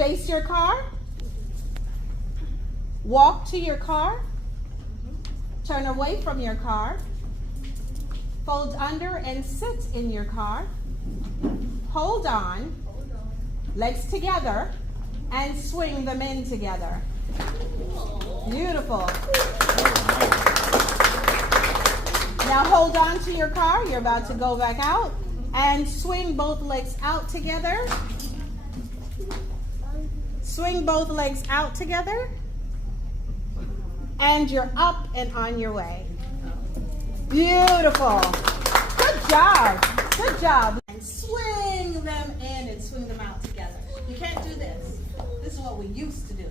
Face your car. Walk to your car. Turn away from your car. Fold under and sit in your car. Hold on. Legs together. And swing them in together. Beautiful. Now hold on to your car. You're about to go back out. And swing both legs out together. Swing both legs out together. And you're up and on your way. Beautiful. Good job. Good job. And swing them in and swing them out together. You can't do this. This is what we used to do.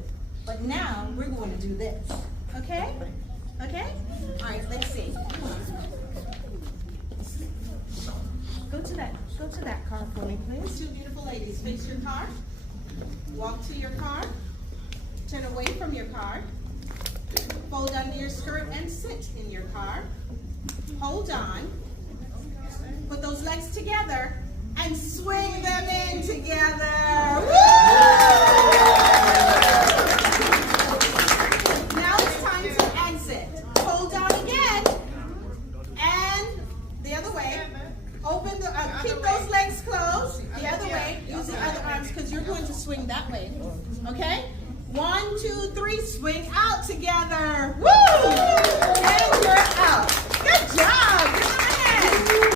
But now we're going to do this. Okay? Okay? All right, let's see. Go to that car for me, please. Two beautiful ladies. Face your car. Walk to your car. Turn away from your car. Fold under your skirt and sit in your car. Hold on. Put those legs together and swing them in together. Woo! Now it's time to exit. Hold on again. And the other way. Open the, keep those legs closed. The other way. Use the other arms because you're going to swing that way. Okay? 1, 2, 3. Swing out together. Woo! And you're out.